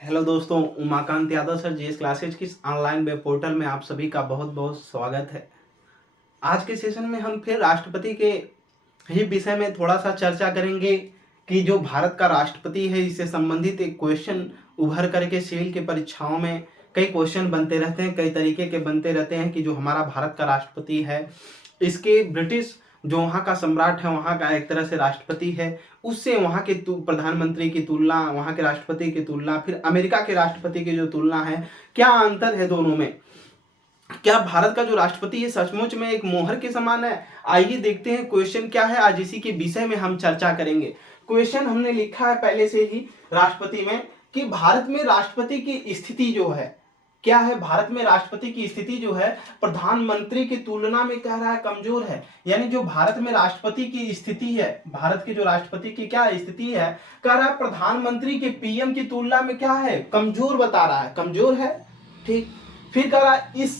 Hello दोस्तों, Umakant Yadav sir GS classes की online web portal में आप सभी का बहुत बहुत स्वागत है। आज के सेशन में हम फिर राष्ट्रपति के ही विषय में थोड़ा सा चर्चा करेंगे कि जो भारत का राष्ट्रपति है इससे संबंधित एक क्वेश्चन उभर करके सिविल के परीक्षाओं में कई क्वेश्चन बनते रहते हैं, कई तरीके के बनते रहते हैं कि जो हमारा भारत का राष्ट्रपति है इसके ब्रिटिश जो वहाँ का सम्राट है, वहाँ का एक तरह से राष्ट्रपति है, उससे वहाँ के प्रधानमंत्री की तुलना, वहाँ के राष्ट्रपति की तुलना, फिर अमेरिका के राष्ट्रपति की जो तुलना है, क्या अंतर है दोनों में? क्या भारत का जो राष्ट्रपति है सचमुच में एक मोहर के समान है? आइए देखते हैं क्वेश्चन क्या है। आज इसी के विषय में हम चर्चा करेंगे। क्वेश्चन हमने लिखा है पहले से ही राष्ट्रपति में कि भारत में राष्ट्रपति की स्थिति जो है क्या है, भारत में राष्ट्रपति की स्थिति जो है प्रधानमंत्री की तुलना में कह रहा है कमजोर है। यानी जो भारत में राष्ट्रपति की स्थिति है, भारत के जो राष्ट्रपति की क्या स्थिति है, कह रहा है प्रधानमंत्री के पीएम की तुलना में क्या है, कमजोर बता रहा है, कमजोर है। ठीक, फिर कह रहा है इस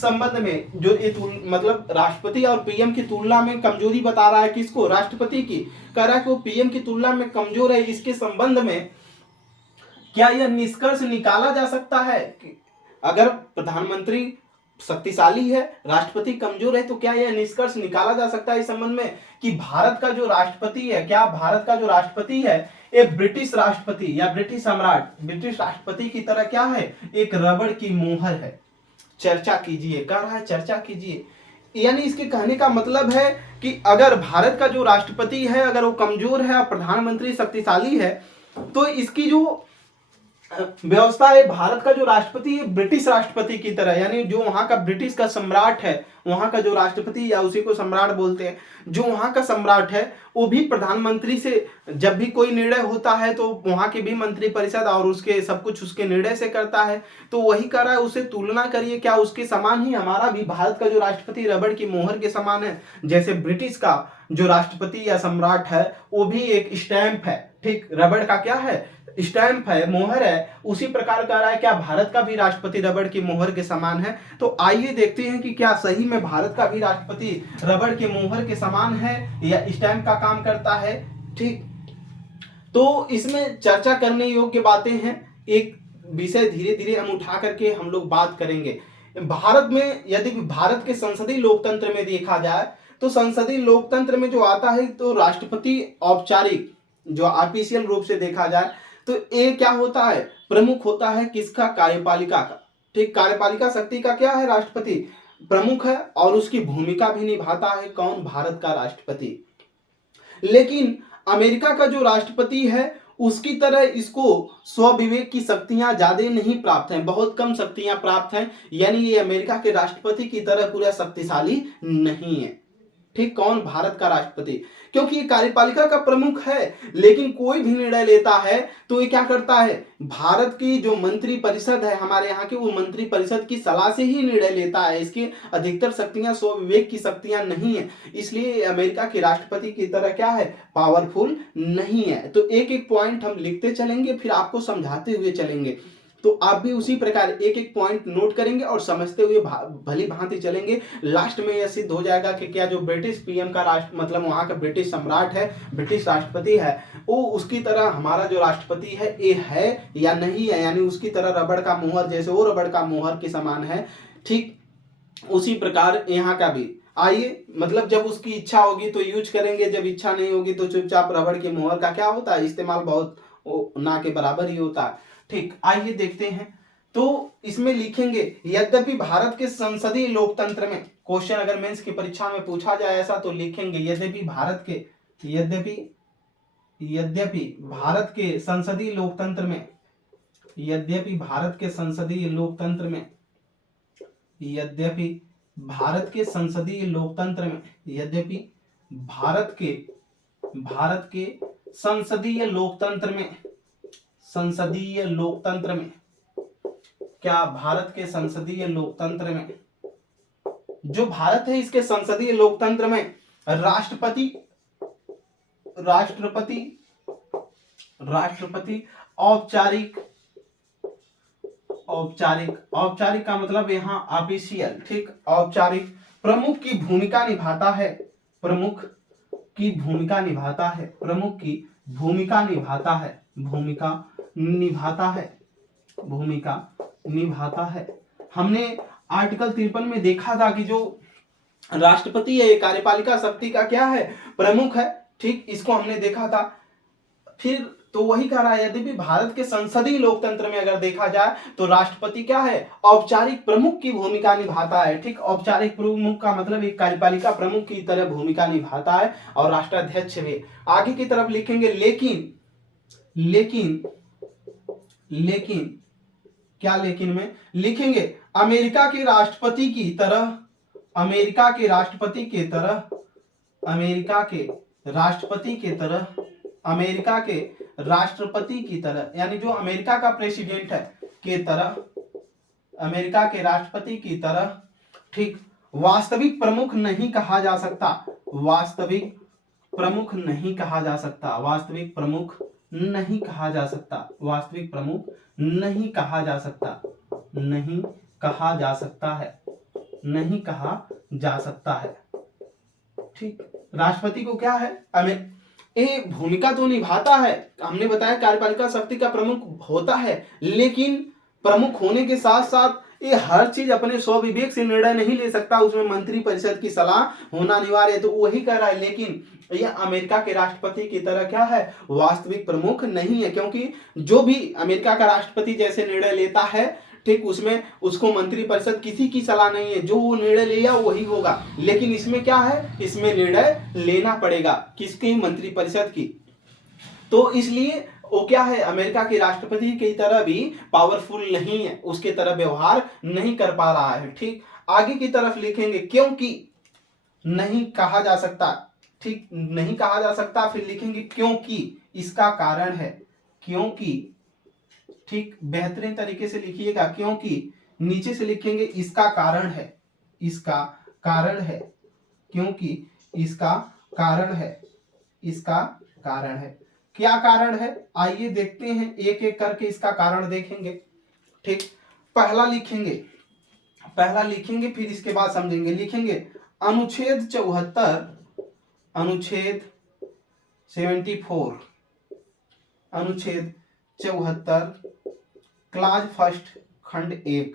संबंध में जो मतलब राष्ट्रपति और पीएम की तुलना में कमजोरी बता रहा है किसको, राष्ट्रपति की। कह रहा है कि वो पीएम की तुलना में कमजोर है। इसके संबंध में क्या यह निष्कर्ष निकाला जा सकता है कि अगर प्रधानमंत्री शक्तिशाली है, राष्ट्रपति कमजोर है, तो क्या यह निष्कर्ष निकाला जा सकता है इस संबंध में कि भारत का जो राष्ट्रपति है, क्या भारत का जो राष्ट्रपति है एक ब्रिटिश राष्ट्रपति या ब्रिटिश सम्राट, ब्रिटिश राष्ट्रपति की तरह क्या है, एक रबड़ की मोहर है। चर्चा कीजिए, कह रहा है चर्चा कीजिए। यानी इसके कहने का मतलब है कि अगर भारत का जो राष्ट्रपति है अगर वो कमजोर है और प्रधानमंत्री शक्तिशाली है, तो इसकी जो व्यवस्था है, भारत का जो राष्ट्रपति है ब्रिटिश राष्ट्रपति की तरह, यानी जो वहां का ब्रिटिश का सम्राट है, वहां का जो राष्ट्रपति या उसी को सम्राट बोलते हैं, जो वहां का सम्राट है वो भी प्रधानमंत्री से जब भी कोई निर्णय होता है तो वहां की भी मंत्रिपरिषद और उसके सब कुछ उसके निर्णय से करता है। तो वही कर रहा है, उससे तुलना करिए, क्या उसके समान ही हमारा भी भारत का जो राष्ट्रपति रबड़ की मोहर के समान है। जैसे ब्रिटिश का जो राष्ट्रपति या सम्राट है वो भी एक स्टैंप है, ठीक, रबड़ का क्या है, स्टैंप है, मोहर है। उसी प्रकार कह रहा है क्या भारत का भी राष्ट्रपति रबड़ की मोहर के समान है। तो आइए देखते हैं कि क्या सही में भारत का भी राष्ट्रपति रबड़ के मोहर के समान है या स्टैंप का काम करता है। ठीक, तो इसमें चर्चा करने योग्य बातें हैं। एक विषय धीरे धीरे हम उठा करके हम लोग बात करेंगे। भारत में यदि भारत के संसदीय लोकतंत्र में देखा जाए तो संसदीय लोकतंत्र में जो आता है तो राष्ट्रपति औपचारिक जो ऑफिशियल रूप से देखा जाए तो ये क्या होता है, प्रमुख होता है किसका, कार्यपालिका का। ठीक, कार्यपालिका शक्ति का क्या है, राष्ट्रपति प्रमुख है और उसकी भूमिका भी निभाता है कौन, भारत का राष्ट्रपति। लेकिन अमेरिका का जो राष्ट्रपति है उसकी तरह इसको स्वविवेक की शक्तियां ज्यादा नहीं प्राप्त हैं, बहुत कम शक्तियां प्राप्त हैं। यानी ये अमेरिका के राष्ट्रपति की तरह पूरा शक्तिशाली नहीं है। ठीक, कौन, भारत का राष्ट्रपति, क्योंकि ये कार्यपालिका का प्रमुख है। लेकिन कोई भी निर्णय लेता है तो ये क्या करता है, भारत की जो मंत्री परिषद है हमारे यहाँ की, वो मंत्री परिषद की सलाह से ही निर्णय लेता है। इसकी अधिकतर शक्तियां स्वविवेक की शक्तियां नहीं है, इसलिए अमेरिका के राष्ट्रपति की तरह क्या है, पावरफुल नहीं है। तो एक एक पॉइंट हम लिखते चलेंगे, फिर आपको समझाते हुए चलेंगे। तो आप भी उसी प्रकार एक एक पॉइंट नोट करेंगे और समझते हुए भली भांति चलेंगे। लास्ट में यह सिद्ध हो जाएगा कि क्या जो ब्रिटिश पीएम का राष्ट्र मतलब वहां का ब्रिटिश सम्राट है, ब्रिटिश राष्ट्रपति है, वो उसकी तरह हमारा जो राष्ट्रपति है ये है या नहीं है। यानी उसकी तरह रबड़ का मोहर, जैसे वो रबड़ का मोहर के समान है, ठीक उसी प्रकार यहाँ का भी। आइए, मतलब जब उसकी इच्छा होगी तो यूज करेंगे, जब इच्छा नहीं होगी तो चुपचाप रबड़ के मोहर का क्या होता है, इस्तेमाल बहुत ना के बराबर ही होता है। ठीक, आइए देखते हैं। तो इसमें लिखेंगे यद्यपि भारत के संसदीय लोकतंत्र में, क्वेश्चन अगर मेंस की परीक्षा में पूछा जाए ऐसा तो लिखेंगे यद्यपि भारत के यद्यपि भारत के संसदीय लोकतंत्र में, यद्यपि भारत के संसदीय लोकतंत्र में, यद्यपि भारत के संसदीय लोकतंत्र में, यद्यपि भारत के संसदीय लोकतंत्र में, संसदीय लोकतंत्र में, क्या भारत के संसदीय लोकतंत्र में, जो भारत है इसके संसदीय लोकतंत्र में राष्ट्रपति औपचारिक का मतलब यहाँ ऑफिशियल, ठीक, औपचारिक प्रमुख की भूमिका निभाता है, प्रमुख की भूमिका निभाता है, निभाता है, भूमिका निभाता है। हमने आर्टिकल 53 में देखा था कि जो राष्ट्रपति है ये कार्यपालिका शक्ति का क्या है, प्रमुख है। ठीक, इसको हमने देखा था। फिर तो वही कह रहा है, यदि भी भारत के संसदीय लोकतंत्र में अगर देखा जाए तो राष्ट्रपति क्या है, औपचारिक प्रमुख की भूमिका निभाता है। ठीक, औपचारिक प्रमुख का मतलब एक कार्यपालिका प्रमुख की तरह भूमिका निभाता है और राष्ट्राध्यक्ष भी। आगे की तरफ लिखेंगे लेकिन लेकिन लेकिन क्या लेकिन में लिखेंगे, अमेरिका के राष्ट्रपति की तरह, अमेरिका के राष्ट्रपति के तरह, अमेरिका के राष्ट्रपति के तरह, अमेरिका के राष्ट्रपति की तरह, यानी जो अमेरिका का प्रेसिडेंट है के तरह, अमेरिका के राष्ट्रपति की तरह, ठीक, वास्तविक प्रमुख नहीं कहा जा सकता, वास्तविक प्रमुख नहीं कहा जा सकता, वास्तविक प्रमुख नहीं कहा जा सकता, वास्तविक प्रमुख नहीं कहा जा सकता, नहीं कहा जा सकता है, नहीं कहा जा सकता है। ठीक, राष्ट्रपति को क्या है, ये भूमिका तो निभाता है, हमने बताया कार्यपालिका शक्ति का प्रमुख होता है, लेकिन प्रमुख होने के साथ साथ ये हर चीज अपने स्वविवेक से निर्णय नहीं ले सकता, उसमें मंत्रिपरिषद की सलाह होना अनिवार्य है। तो वही कह रहा है लेकिन यह अमेरिका के राष्ट्रपति की तरह क्या है, वास्तविक प्रमुख नहीं है, क्योंकि जो भी अमेरिका का राष्ट्रपति जैसे निर्णय लेता है, ठीक, उसमें उसको मंत्रिपरिषद किसी की सलाह नहीं है, जो वो निर्णय लिया वही होगा। लेकिन इसमें क्या है, इसमें निर्णय लेना पड़ेगा किसकी, मंत्रिपरिषद की। तो इसलिए वो क्या है, अमेरिका के राष्ट्रपति की तरह भी पावरफुल नहीं है, उसके तरह व्यवहार नहीं कर पा रहा है। ठीक, आगे की तरफ लिखेंगे क्योंकि नहीं कहा जा सकता, ठीक, नहीं कहा जा सकता, फिर लिखेंगे क्योंकि इसका कारण है, क्योंकि, ठीक, बेहतरीन तरीके से लिखिएगा, क्योंकि नीचे से लिखेंगे इसका कारण है, इसका कारण है, क्योंकि इसका कारण है, इसका कारण है। क्या कारण है, आइए देखते हैं, एक एक करके इसका कारण देखेंगे। ठीक, पहला लिखेंगे फिर इसके बाद समझेंगे। लिखेंगे अनुच्छेद 74, अनुच्छेद 74, अनुच्छेद 74 क्लाज फर्स्ट खंड 1,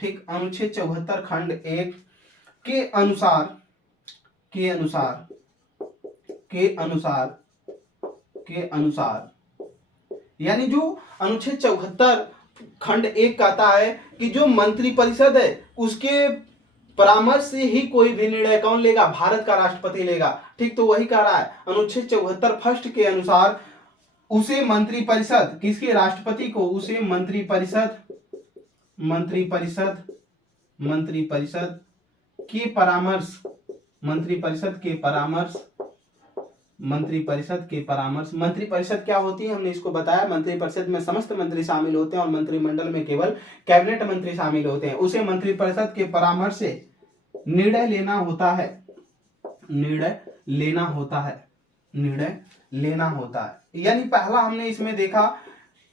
ठीक, अनुच्छेद 74 खंड 1 के अनुसार, के अनुसार, के अनुसार, के अनुसार, यानी जो अनुच्छेद 74 खंड 1 कहता है कि जो मंत्रिपरिषद है उसके परामर्श से ही कोई भी निर्णय कौन लेगा, भारत का राष्ट्रपति लेगा। ठीक, तो वही कह रहा है अनुच्छेद 74 फर्स्ट के अनुसार उसे मंत्रिपरिषद, किसके, राष्ट्रपति को, उसे मंत्रिपरिषद, मंत्रिपरिषद, मंत्रिपरिषद के परामर्श, मंत्रिपरिषद के परामर्श, मंत्रिपरिषद के परामर्श। मंत्रिपरिषद क्या होती है, हमने इसको बताया, मंत्रिपरिषद में समस्त मंत्री शामिल होते हैं और मंत्रिमंडल में केवल कैबिनेट मंत्री शामिल होते हैं। उसे मंत्रिपरिषद के परामर्श से निर्णय लेना होता है, निर्णय लेना होता है, निर्णय लेना होता है। यानी पहला हमने इसमें देखा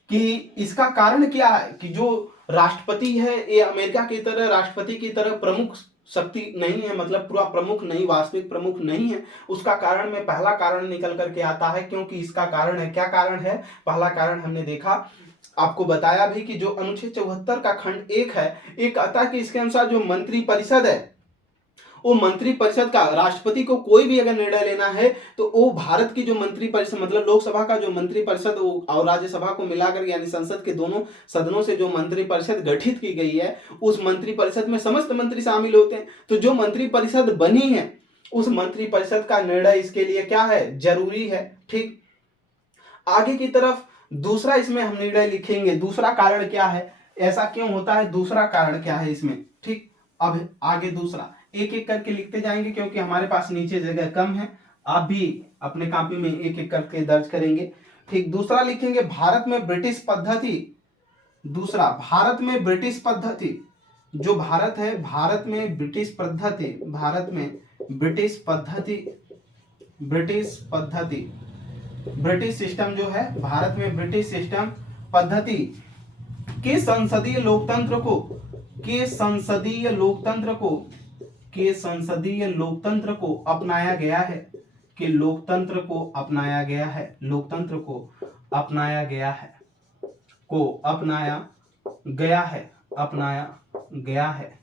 कि इसका कारण क्या है कि जो राष्ट्रपति है ये अमेरिका की तरह, राष्ट्रपति की तरह प्रमुख शक्ति नहीं है, मतलब पूरा प्रमुख नहीं, वास्तविक प्रमुख नहीं है। उसका कारण में पहला कारण निकल करके आता है क्योंकि इसका कारण है। क्या कारण है, पहला कारण हमने देखा, आपको बताया भी कि जो अनुच्छेद 74 का खंड 1 है, एक कहता है कि इसके अनुसार जो मंत्रिपरिषद है वो मंत्रिपरिषद का, राष्ट्रपति को कोई भी अगर निर्णय लेना है तो वो भारत की जो मंत्रिपरिषद, मतलब लोकसभा का जो मंत्रिपरिषद और राज्यसभा को मिलाकर, यानी संसद के दोनों सदनों से जो मंत्रिपरिषद गठित की गई है, उस मंत्रिपरिषद में समस्त मंत्री शामिल होते हैं। तो जो मंत्रिपरिषद बनी है उस मंत्रिपरिषद का निर्णय इसके लिए क्या है, जरूरी है। ठीक, आगे की तरफ दूसरा इसमें हम निर्णय लिखेंगे, दूसरा कारण क्या है, ऐसा क्यों होता है, दूसरा कारण क्या है इसमें। ठीक, अब आगे दूसरा एक एक करके लिखते जाएंगे क्योंकि हमारे पास नीचे जगह कम है, आप भी अपने कॉपी में एक एक करके दर्ज करेंगे। ठीक, दूसरा लिखेंगे भारत में ब्रिटिश पद्धति, दूसरा भारत में ब्रिटिश पद्धति, जो भारत है भारत में ब्रिटिश पद्धति, भारत में ब्रिटिश पद्धति, ब्रिटिश पद्धति, ब्रिटिश सिस्टम जो है, भारत में ब्रिटिश सिस्टम पद्धति के संसदीय लोकतंत्र को, के संसदीय लोकतंत्र को, के संसदीय लोकतंत्र को अपनाया गया है, कि लोकतंत्र को अपनाया गया है, लोकतंत्र को अपनाया गया है, को अपनाया गया है, अपनाया गया है।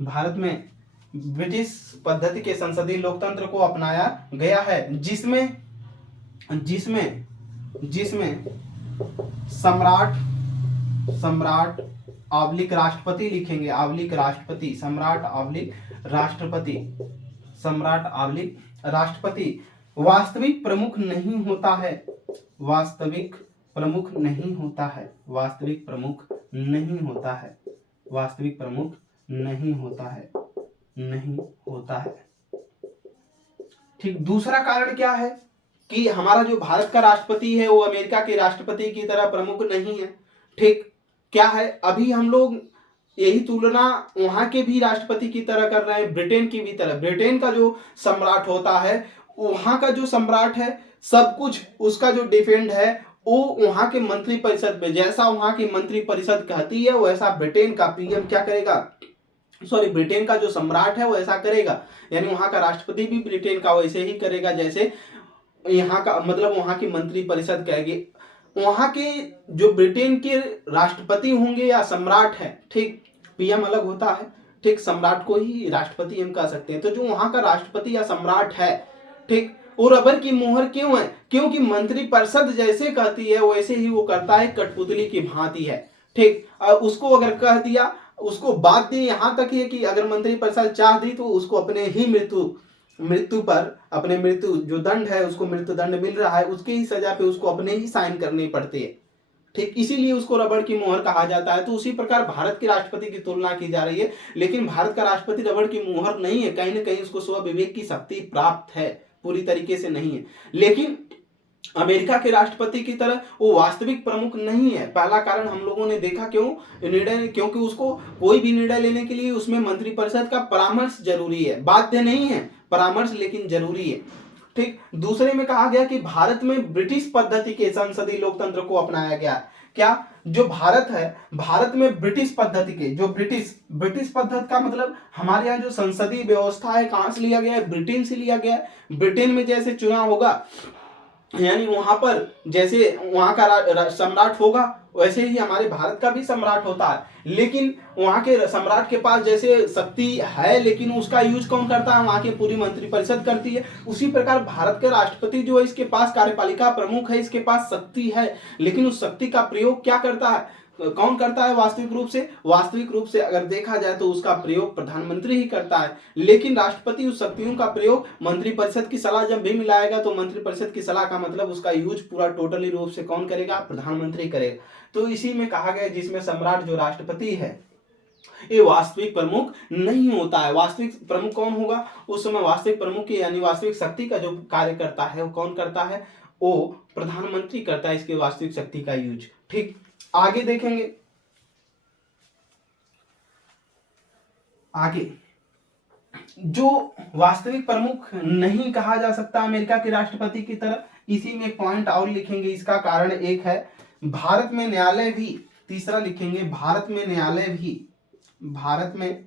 भारत में ब्रिटिश पद्धति के संसदीय लोकतंत्र को अपनाया गया है, जिसमें जिसमें जिसमें सम्राट सम्राट आवलिक राष्ट्रपति लिखेंगे, आवलिक राष्ट्रपति, सम्राट आवलिक राष्ट्रपति, सम्राट आवलिक राष्ट्रपति वास्तविक प्रमुख नहीं होता है, वास्तविक प्रमुख नहीं होता है, वास्तविक प्रमुख नहीं होता है, वास्तविक प्रमुख नहीं होता है, नहीं होता है। ठीक, दूसरा कारण क्या है कि हमारा जो भारत का राष्ट्रपति है वो अमेरिका के राष्ट्रपति की तरह प्रमुख नहीं है। ठीक, क्या है, अभी हम लोग यही तुलना वहां के भी राष्ट्रपति की तरह कर रहे हैं, ब्रिटेन की भी तरह। ब्रिटेन का जो सम्राट होता है, वहां का जो सम्राट है, सब कुछ उसका जो डिफेंड है वो वहां के मंत्री परिषद में, जैसा वहां की मंत्री परिषद कहती है वैसा ब्रिटेन का पीएम क्या करेगा, सॉरी ब्रिटेन का जो सम्राट है वो ऐसा करेगा। यानी वहां का राष्ट्रपति भी ब्रिटेन का वैसे ही करेगा जैसे यहाँ का, मतलब वहां की मंत्री परिषद कहेगी। वहां के जो ब्रिटेन के राष्ट्रपति होंगे या सम्राट है, ठीक, पीएम अलग होता है, ठीक, सम्राट को ही राष्ट्रपति हम कह सकते हैं। तो जो वहां का राष्ट्रपति या सम्राट है, ठीक, वो रबर की मोहर क्यों है, क्योंकि मंत्री परिषद जैसे कहती है वैसे ही वो करता है, कठपुतली की भांति है। ठीक, उसको अगर कह दिया, उसको बात दी, यहाँ तक है कि अगर मंत्री परिषद चाह दी तो उसको अपने ही मृत्यु पर, अपने मृत्यु जो दंड है उसको, मृत्यु दंड मिल रहा है, उसकी ही सजा पे उसको अपने ही साइन करनी पड़ती है। ठीक, इसीलिए उसको रबड़ की मोहर कहा जाता है। तो उसी प्रकार भारत के राष्ट्रपति की तुलना की जा रही है, लेकिन भारत का राष्ट्रपति रबड़ की मोहर नहीं है, कहीं ना कहीं उसको स्व विवेक की शक्ति प्राप्त है, पूरी तरीके से नहीं है। लेकिन अमेरिका के राष्ट्रपति की तरह वो वास्तविक प्रमुख नहीं है। पहला कारण हम लोगों ने देखा, क्यों निर्णय, क्योंकि उसको कोई भी निर्णय लेने के लिए उसमें मंत्रिपरिषद का परामर्श जरूरी है, बाध्य नहीं है परामर्श, लेकिन जरूरी है। ठीक, दूसरे में कहा गया कि भारत में ब्रिटिश पद्धति के संसदीय लोकतंत्र को अपनाया गया। क्या, जो भारत है, भारत में ब्रिटिश पद्धति के, जो ब्रिटिश पद्धति का मतलब हमारे यहाँ जो संसदीय व्यवस्था है कहां से लिया गया है, ब्रिटेन से लिया गया है। ब्रिटेन में जैसे चुनाव होगा, यानी वहां पर जैसे वहां का सम्राट होगा वैसे ही हमारे भारत का भी सम्राट होता है, लेकिन वहां के सम्राट के पास जैसे शक्ति है, लेकिन उसका यूज कौन करता है, वहां की पूरी मंत्रिपरिषद करती है। उसी प्रकार भारत के राष्ट्रपति जो है, इसके पास कार्यपालिका प्रमुख है, इसके पास शक्ति है, लेकिन उस शक्ति का प्रयोग क्या करता है, कौन करता है वास्तविक रूप से अगर देखा जाए तो उसका प्रयोग प्रधानमंत्री ही करता है। लेकिन राष्ट्रपति उस शक्तियों का प्रयोग मंत्रिपरिषद की सलाह जब भी मिलाएगा तो मंत्रिपरिषद की सलाह का मतलब उसका यूज पूरा टोटली रूप से कौन करेगा, प्रधानमंत्री करेगा। तो इसी में कहा गया जिसमें सम्राट जो राष्ट्रपति है ये वास्तविक प्रमुख नहीं होता है। वास्तविक प्रमुख कौन होगा उस समय, वास्तविक प्रमुख की यानी वास्तविक शक्ति का जो कार्य करता है वो कौन करता है, वो प्रधानमंत्री करता है इसके वास्तविक शक्ति का यूज। ठीक, आगे देखेंगे, आगे जो वास्तविक प्रमुख नहीं कहा जा सकता अमेरिका के राष्ट्रपति की तरह, इसी में पॉइंट और लिखेंगे। इसका कारण एक है, भारत में न्यायालय भी, तीसरा लिखेंगे भारत में न्यायालय भी, भारत में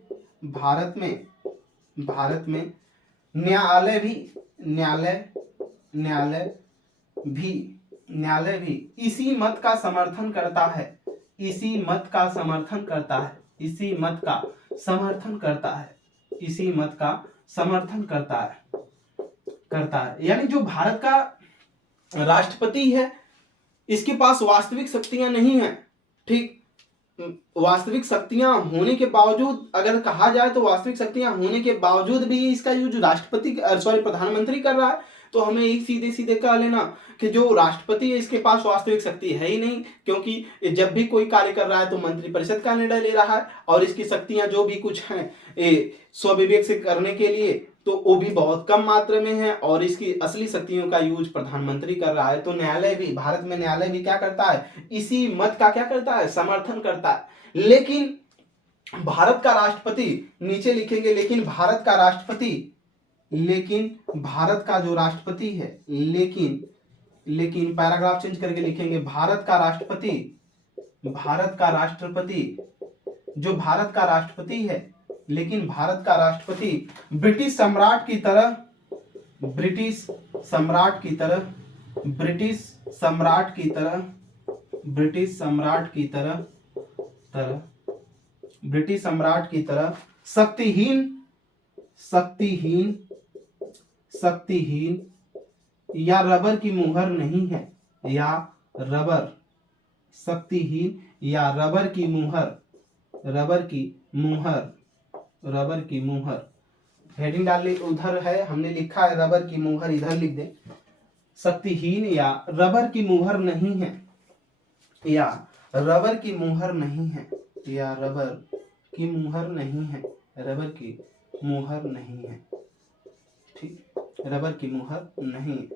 न्यायालय भी इसी मत का समर्थन करता है, इसी मत का समर्थन करता है, इसी मत का समर्थन करता है, इसी मत का समर्थन करता है। यानी जो भारत का राष्ट्रपति है इसके पास वास्तविक शक्तियां नहीं है। ठीक, वास्तविक शक्तियां होने के बावजूद, अगर कहा जाए तो वास्तविक शक्तियां होने के बावजूद भी इसका यूज प्रधानमंत्री कर रहा है। तो हमें एक सीधे कह लेना कि जो राष्ट्रपति है इसके पास वास्तविक शक्ति है ही नहीं, क्योंकि जब भी कोई कार्य कर रहा है तो मंत्रिपरिषद का निर्णय ले रहा है, और इसकी शक्तियां जो भी कुछ हैं स्वविवेक से करने के लिए तो वो भी बहुत कम मात्रा में है, और इसकी असली शक्तियों का यूज प्रधानमंत्री कर रहा है। तो न्यायालय भी, भारत में न्यायालय भी क्या करता है, इसी मत का क्या करता है, समर्थन करता है। लेकिन भारत का राष्ट्रपति, नीचे लिखेंगे लेकिन भारत का राष्ट्रपति, लेकिन भारत का जो राष्ट्रपति है, लेकिन पैराग्राफ चेंज करके लिखेंगे भारत का राष्ट्रपति जो भारत का राष्ट्रपति है, लेकिन भारत का राष्ट्रपति ब्रिटिश सम्राट की तरह ब्रिटिश सम्राट की ब्रिटिश सम्राट की तरह शक्तिहीन या रबर की मुहर नहीं है, या रबर शक्तिहीन या रबर की मुहर हेडिंग डाल ली, उधर है हमने लिखा है रबर की मुहर, इधर लिख दे। शक्तिहीन या रबर की मुहर नहीं है, या रबर की मुहर नहीं है, या रबर की मुहर नहीं है, रबर की मुहर नहीं है। ठीक, रबर की मुहर नहीं है।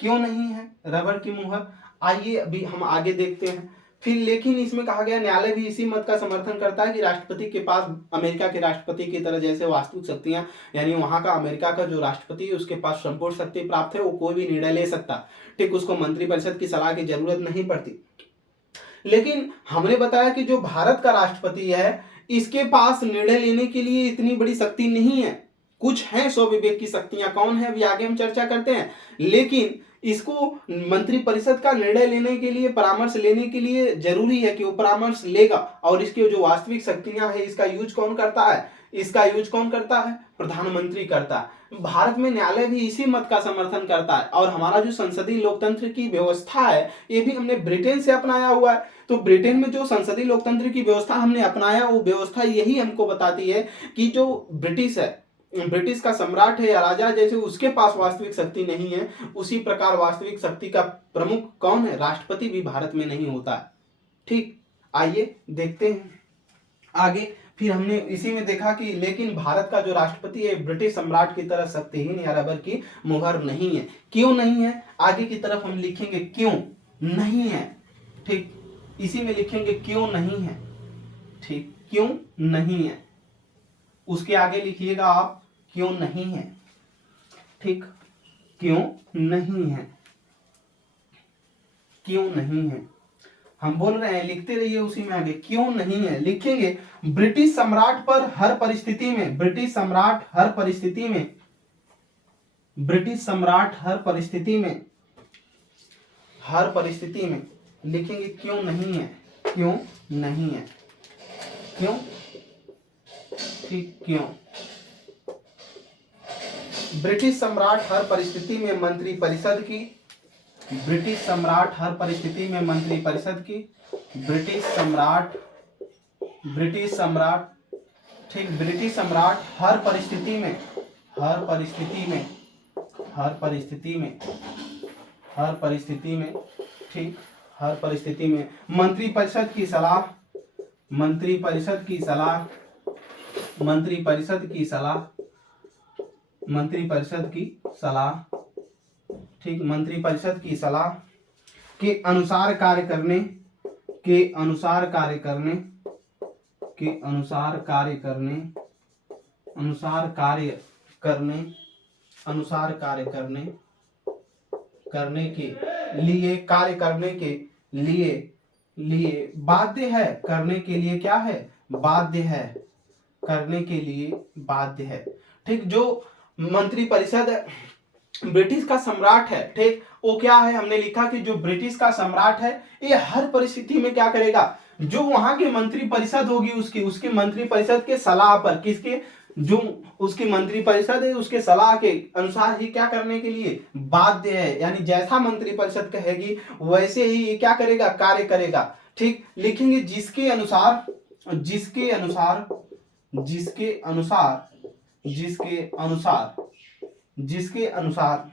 क्यों नहीं है रबर की मुहर? आइए अभी हम आगे देखते हैं। फिर लेकिन इसमें कहा गया न्यायालय भी इसी मत का समर्थन करता है कि राष्ट्रपति के पास अमेरिका के राष्ट्रपति की तरह जैसे वास्तविक शक्तियां, यानी वहां का अमेरिका का जो राष्ट्रपति है उसके पास संपूर्ण शक्ति प्राप्त है, वो कोई भी निर्णय ले सकता। ठीक, उसको मंत्रिपरिषद की सलाह की जरूरत नहीं पड़ती। लेकिन हमने बताया कि जो भारत का राष्ट्रपति है इसके पास निर्णय लेने के लिए इतनी बड़ी शक्ति नहीं है। कुछ हैं स्वविवेक की शक्तियां, कौन है अभी आगे हम चर्चा करते हैं। लेकिन इसको मंत्रिपरिषद का निर्णय लेने के लिए, परामर्श लेने के लिए जरूरी है कि वो परामर्श लेगा। और इसकी जो वास्तविक शक्तियां है इसका यूज कौन करता है? इसका यूज कौन करता है? प्रधानमंत्री करता है। भारत में न्यायालय भी इसी मत का समर्थन करता है। और हमारा जो संसदीय लोकतंत्र की व्यवस्था है ये भी हमने ब्रिटेन से अपनाया हुआ है। तो ब्रिटेन में जो संसदीय लोकतंत्र की व्यवस्था हमने अपनाया, वो व्यवस्था यही हमको बताती है कि जो ब्रिटिश है, ब्रिटिश का सम्राट है या राजा, जैसे उसके पास वास्तविक शक्ति नहीं है, उसी प्रकार वास्तविक शक्ति का प्रमुख कौन है? राष्ट्रपति भी भारत में नहीं होता है। ठीक, आइए देखते हैं आगे। फिर हमने इसी में देखा कि लेकिन भारत का जो राष्ट्रपति है ब्रिटिश सम्राट की तरह शक्तिहीन या रबर की मुहर नहीं है। क्यों नहीं है? आगे की तरफ हम लिखेंगे क्यों नहीं है। ठीक, इसी में लिखेंगे क्यों नहीं है। ठीक, क्यों नहीं है, उसके आगे लिखिएगा आप क्यों नहीं है। ठीक, क्यों नहीं है, क्यों नहीं है हम बोल रहे हैं, लिखते रहिए उसी में आगे क्यों नहीं है लिखेंगे। ब्रिटिश सम्राट पर हर परिस्थिति में, ब्रिटिश सम्राट हर परिस्थिति में, ब्रिटिश सम्राट हर परिस्थिति में, हर परिस्थिति में लिखेंगे क्यों नहीं है, क्यों नहीं है, क्यों। ठीक, क्यों ब्रिटिश सम्राट हर परिस्थिति में मंत्रिपरिषद की, ब्रिटिश सम्राट हर परिस्थिति में मंत्रिपरिषद की, ब्रिटिश सम्राट ठीक, ब्रिटिश सम्राट हर परिस्थिति में, हर परिस्थिति में, हर परिस्थिति में, हर परिस्थिति में, ठीक, हर परिस्थिति में मंत्रिपरिषद की सलाह, मंत्रिपरिषद की सलाह, मंत्रिपरिषद की सलाह, मंत्रिपरिषद की सलाह, ठीक, मंत्रिपरिषद की सलाह के अनुसार कार्य करने, के अनुसार कार्य करने, के अनुसार कार्य करने, अनुसार कार्य करने, अनुसार कार्य करने, करने के लिए, कार्य करने के लिए, लिए बाध्य है, करने के लिए क्या है? बाध्य है, करने के लिए बाध्य है। ठीक, जो मंत्रिपरिषद ब्रिटिश का सम्राट है, ठीक, वो क्या है? हमने लिखा कि जो ब्रिटिश का सम्राट है ये हर परिस्थिति में क्या करेगा? जो वहां की मंत्रिपरिषद होगी उसकी मंत्रिपरिषद के सलाह पर, किसके? जो उसकी मंत्रिपरिषद है उसके सलाह के अनुसार ही क्या करने के लिए बाध्य है। यानी जैसा मंत्रिपरिषद कहेगी वैसे ही ये क्या करेगा? कार्य करेगा। ठीक, लिखेंगे जिसके अनुसार, जिसके अनुसार, जिसके अनुसार, जिसके अनुसार, जिसके अनुसार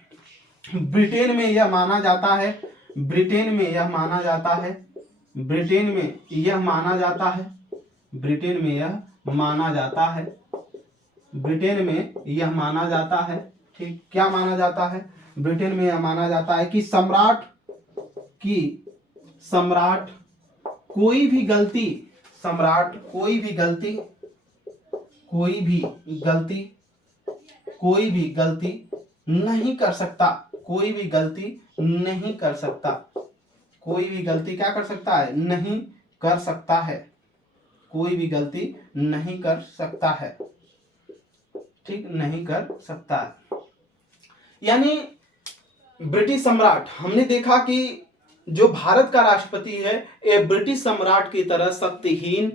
ब्रिटेन में यह माना जाता है, ब्रिटेन में यह माना जाता है, ब्रिटेन में यह माना जाता है, ब्रिटेन में यह माना जाता है, ब्रिटेन में यह माना जाता है। ठीक, क्या माना जाता है? ब्रिटेन में यह माना जाता है कि सम्राट कोई भी गलती, सम्राट कोई भी गलती, कोई भी गलती, कोई भी गलती नहीं कर सकता, कोई भी गलती नहीं कर सकता, कोई भी गलती क्या कर सकता है? नहीं कर सकता है, कोई भी गलती नहीं कर सकता है। ठीक, नहीं कर सकता है। यानी ब्रिटिश सम्राट, हमने देखा कि जो भारत का राष्ट्रपति है ये ब्रिटिश सम्राट की तरह शक्तिहीन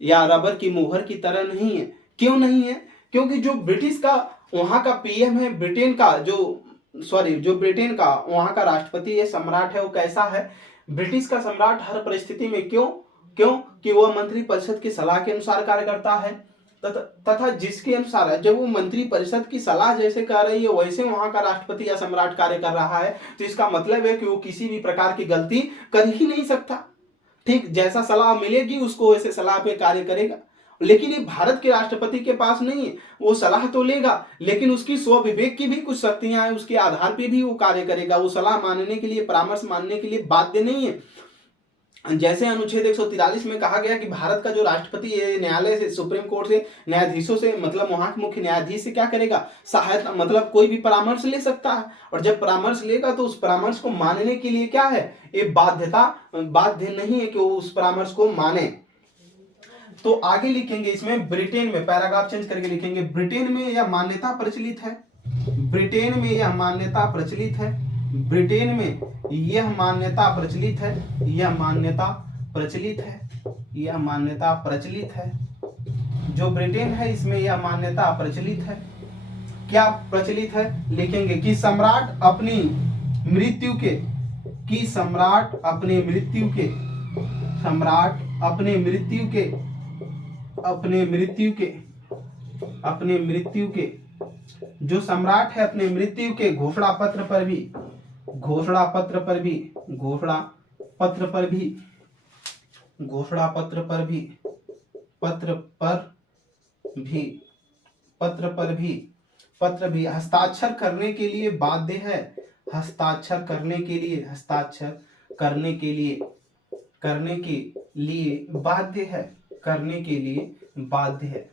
या रबर की मुहर की तरह नहीं है। क्यों नहीं है? क्योंकि जो ब्रिटिश का वहां का पीएम है, ब्रिटेन का जो ब्रिटेन का वहां का राष्ट्रपति है, सम्राट है, वो कैसा है? ब्रिटिश का सम्राट हर परिस्थिति में क्यों क्यों कि वह मंत्री परिषद की सलाह के अनुसार कार्य करता है तथा जिसके अनुसार जब वो मंत्री परिषद की सलाह जैसे कर रही है वैसे वहां का राष्ट्रपति या सम्राट कार्य कर रहा है, तो इसका मतलब है कि वो किसी भी प्रकार की गलती कर ही नहीं सकता। ठीक, जैसा सलाह मिलेगी उसको वैसे सलाह पे कार्य करेगा। लेकिन ये भारत के राष्ट्रपति के पास नहीं है, वो सलाह तो लेगा लेकिन उसकी स्व विवेक की भी कुछ शक्तियां हैं, उसके आधार पे भी वो कार्य करेगा। वो सलाह मानने के लिए, परामर्श मानने के लिए बाध्य नहीं है। जैसे अनुच्छेद 143 में कहा गया कि भारत का जो राष्ट्रपति है न्यायालय से, सुप्रीम कोर्ट से, न्यायाधीशों से, मतलब वहां के मुख्य न्यायाधीश से क्या करेगा? सहायता, मतलब कोई भी परामर्श ले सकता है। और जब परामर्श लेगा तो उस परामर्श को मानने के लिए क्या है? ये बाध्य नहीं है कि वो उस परामर्श को माने। तो आगे लिखेंगे इसमें, ब्रिटेन में, पैराग्राफ चेंज करके लिखेंगे, ब्रिटेन में यह मान्यता प्रचलित है, ब्रिटेन में यह मान्यता प्रचलित है, ब्रिटेन में यह मान्यता प्रचलित है, यह मान्यता प्रचलित है, यह मान्यता प्रचलित है। जो ब्रिटेन है इसमें यह मान्यता प्रचलित है। क्या प्रचलित है? लिखेंगे कि सम्राट अपनी मृत्यु के, कि सम्राट अपने मृत्यु के, सम्राट अपने मृत्यु के, अपने मृत्यु के, अपने मृत्यु के, जो सम्राट है अपने मृत्यु के घोषणा पत्र पर भी, घोषणा पत्र पर भी, घोषणा पत्र पर भी, घोषणा पत्र पर भी, पत्र पर भी, पत्र पर भी, पत्र भी हस्ताक्षर करने के लिए बाध्य है, हस्ताक्षर करने के लिए, हस्ताक्षर करने के लिए, करने के लिए बाध्य है, करने के लिए बाध्य है,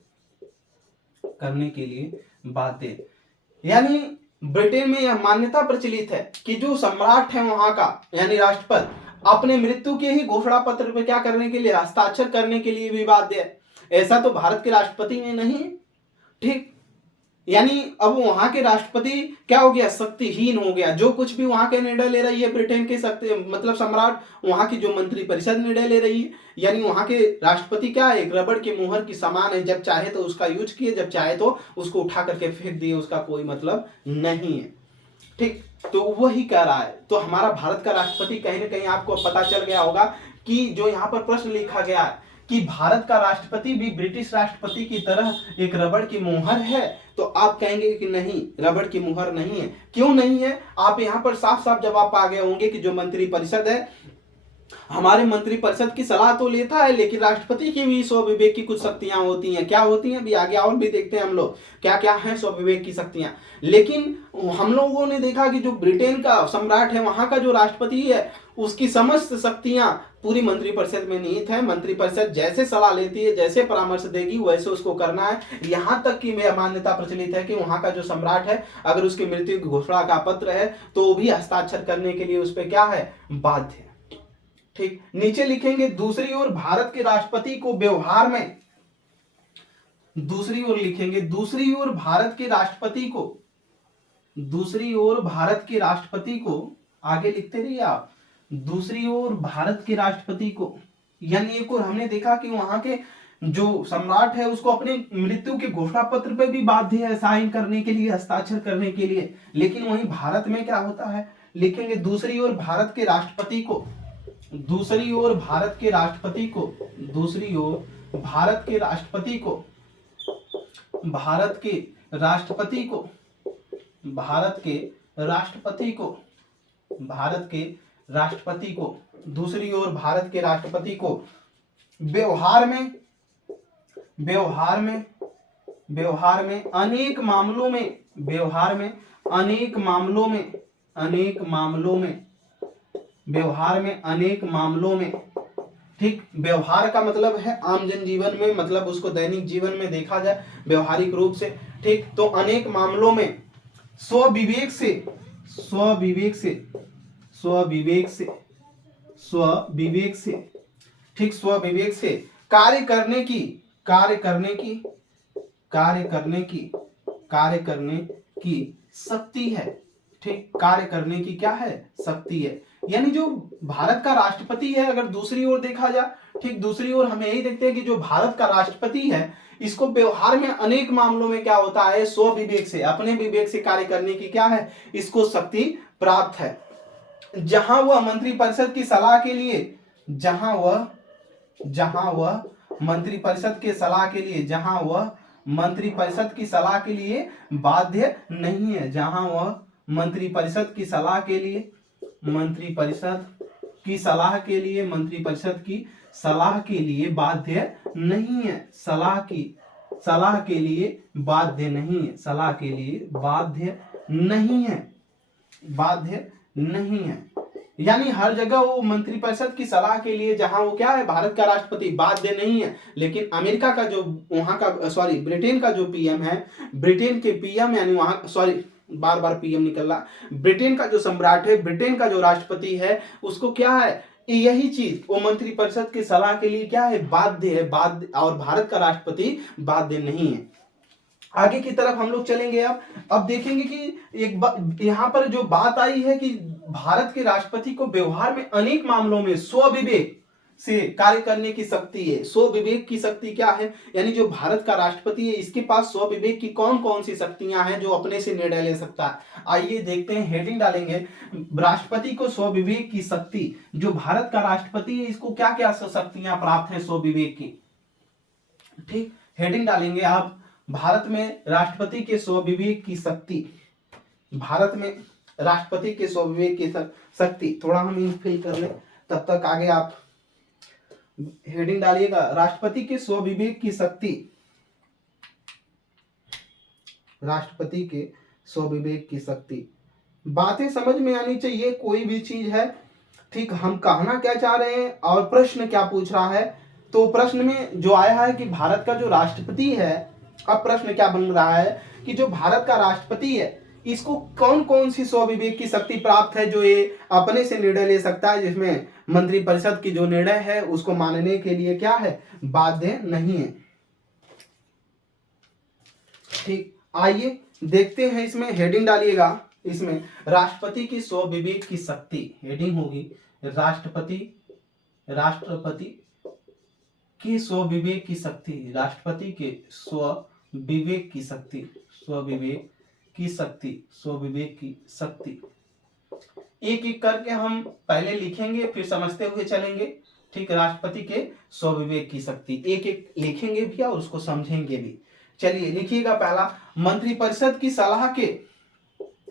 करने के लिए बाध्य। यानी ब्रिटेन में यह मान्यता प्रचलित है कि जो सम्राट है वहां का, यानी राष्ट्रपति, अपने मृत्यु के ही घोषणा पत्र पे क्या करने के लिए, हस्ताक्षर करने के लिए भी बाध्य है। ऐसा तो भारत के राष्ट्रपति में नहीं है। ठीक, यानी अब वहां के राष्ट्रपति क्या हो गया? शक्तिहीन हो गया। जो कुछ भी वहां के निर्णय ले रही है ब्रिटेन के मतलब सम्राट, वहां की जो मंत्री परिषद निर्णय ले रही है, यानी वहां के राष्ट्रपति क्या है? एक रबड़ की मुहर की समान है। जब चाहे तो उसका यूज किए, जब चाहे तो उसको उठा करके फेंक दिए, उसका कोई मतलब नहीं है। ठीक, तो वही कह रहा है। तो हमारा भारत का राष्ट्रपति, कहीं ना कहीं आपको पता चल गया होगा कि जो यहाँ पर प्रश्न लिखा गया है कि भारत का राष्ट्रपति भी ब्रिटिश राष्ट्रपति की तरह एक रबड़ की मुहर है, तो आप कहेंगे कि नहीं, रबड़ की मुहर नहीं है। क्यों नहीं है? आप यहाँ पर साफ साफ जवाब पा गए होंगे कि जो मंत्री परिषद है, हमारे मंत्री परिषद की सलाह तो लेता है, लेकिन राष्ट्रपति की भी स्व विवेक की कुछ शक्तियां होती हैं। क्या होती हैं? अभी आगे और भी देखते हैं हम लोग क्या क्या है स्व विवेक की शक्तियां। लेकिन हम लोगों ने देखा कि जो ब्रिटेन का सम्राट है, वहां का जो राष्ट्रपति है, उसकी समस्त शक्तियां पूरी मंत्री परिषद में निहित है। मंत्री परिषद जैसे सलाह लेती है, जैसे परामर्श देगी, वैसे उसको करना है। यहां तक की मान्यता प्रचलित है कि वहां का जो सम्राट है, अगर उसकी मृत्यु की घोषणा का पत्र है तो वो भी हस्ताक्षर करने के लिए उस पर क्या है? बाध्य है। ठीक, नीचे लिखेंगे, दूसरी ओर भारत के राष्ट्रपति को व्यवहार में, दूसरी ओर लिखेंगे, दूसरी ओर भारत के राष्ट्रपति को, दूसरी ओर भारत के राष्ट्रपति को, आगे लिखते रहिए आप, दूसरी ओर भारत के राष्ट्रपति को, यानी एक और हमने देखा कि वहां के जो सम्राट है उसको अपने मृत्यु के घोषणा पत्र पे भी बाध्य है साइन करने के लिए, हस्ताक्षर करने के लिए। लेकिन वहीं भारत में क्या होता है? लिखेंगे, दूसरी ओर भारत के राष्ट्रपति को, दूसरी ओर भारत के राष्ट्रपति को, दूसरी ओर भारत के राष्ट्रपति को, भारत के राष्ट्रपति को, भारत के राष्ट्रपति को, भारत के राष्ट्रपति को, दूसरी ओर भारत के राष्ट्रपति को व्यवहार में, व्यवहार में, व्यवहार में अनेक मामलों में, व्यवहार में अनेक मामलों में, अनेक मामलों में, व्यवहार में अनेक मामलों में। ठीक, व्यवहार का मतलब है आम जन जीवन में, मतलब उसको दैनिक जीवन में देखा जाए व्यवहारिक रूप से। ठीक, तो अनेक मामलों में स्वविवेक से, स्वविवेक से, स्वविवेक से, स्वविवेक से, ठीक, स्वविवेक से कार्य करने की, कार्य करने की, कार्य करने की, कार्य करने की शक्ति है। ठीक, कार्य करने की क्या है? शक्ति है। यानी जो भारत का राष्ट्रपति है, अगर दूसरी ओर देखा जाए, ठीक दूसरी ओर हमें यही देखते हैं कि जो भारत का राष्ट्रपति है इसको व्यवहार में अनेक मामलों में क्या होता है, स्वविवेक से, अपने विवेक से कार्य करने की क्या है, इसको शक्ति प्राप्त है। जहां वह मंत्रिपरिषद की सलाह के लिए, जहां वह मंत्रिपरिषद के सलाह के लिए, जहां वह मंत्रिपरिषद की सलाह के लिए बाध्य नहीं है, जहां वह मंत्रिपरिषद की सलाह के लिए, मंत्रिपरिषद की सलाह के लिए, मंत्रिपरिषद की सलाह के लिए बाध्य नहीं है, सलाह के लिए बाध्य नहीं है, सलाह के लिए बाध्य नहीं है, बाध्य नहीं है। यानी हर जगह वो मंत्रिपरिषद की सलाह के लिए, जहां वो क्या है, भारत का राष्ट्रपति, बाध्य नहीं है। लेकिन अमेरिका का जो वहां का सॉरी ब्रिटेन का जो पीएम है, ब्रिटेन के पीएम यानी वहां सॉरी बार बार पीएम निकल रहा, ब्रिटेन का जो सम्राट है, ब्रिटेन का जो राष्ट्रपति है, उसको क्या है, यही चीज वो मंत्रिपरिषद की सलाह के लिए क्या है, बाध्य है, बाध्य, और भारत का राष्ट्रपति बाध्य नहीं है। आगे की तरफ हम लोग चलेंगे। अब देखेंगे कि एक यहां पर जो बात आई है कि भारत के राष्ट्रपति को व्यवहार में अनेक मामलों में स्वविवेक से कार्य करने की शक्ति है। स्वविवेक की शक्ति क्या है, यानी जो भारत का राष्ट्रपति है इसके पास स्वविवेक की कौन कौन सी शक्तियां हैं जो अपने से निर्णय ले सकता है। आइए देखते हैं, हेडिंग डालेंगे, राष्ट्रपति को स्वविवेक की शक्ति। जो भारत का राष्ट्रपति है इसको क्या क्या शक्तियां प्राप्त है स्वविवेक की, ठीक। हेडिंग डालेंगे आप, भारत में राष्ट्रपति के स्वविवेक की शक्ति, भारत में राष्ट्रपति के स्वविवेक की शक्ति। थोड़ा हम इनफिल कर लें, तब तक आगे आप हेडिंग डालिएगा, राष्ट्रपति के स्वविवेक की शक्ति, राष्ट्रपति के स्वविवेक की शक्ति। बातें समझ में आनी चाहिए, कोई भी चीज है, ठीक, हम कहना क्या चाह रहे हैं और प्रश्न क्या पूछ रहा है। तो प्रश्न में जो आया है कि भारत का जो राष्ट्रपति है, अब प्रश्न क्या बन रहा है कि जो भारत का राष्ट्रपति है इसको कौन कौन सी स्वविवेक की शक्ति प्राप्त है जो ये अपने से निर्णय ले सकता है, जिसमें मंत्रिपरिषद की जो निर्णय है उसको मानने के लिए क्या है, बाध्य नहीं है, ठीक। आइए देखते हैं, इसमें हेडिंग डालिएगा, इसमें राष्ट्रपति की स्वविवेक की शक्ति, हेडिंग होगी राष्ट्रपति की स्वविवेक की शक्ति, राष्ट्रपति के स्वविवेक की शक्ति, स्वविवेक की शक्ति। एक एक करके हम पहले लिखेंगे फिर समझते हुए चलेंगे, ठीक। राष्ट्रपति के स्वविवेक की शक्ति एक एक लिखेंगे भी और उसको समझेंगे भी। चलिए लिखिएगा, पहला मंत्रिपरिषद की सलाह के,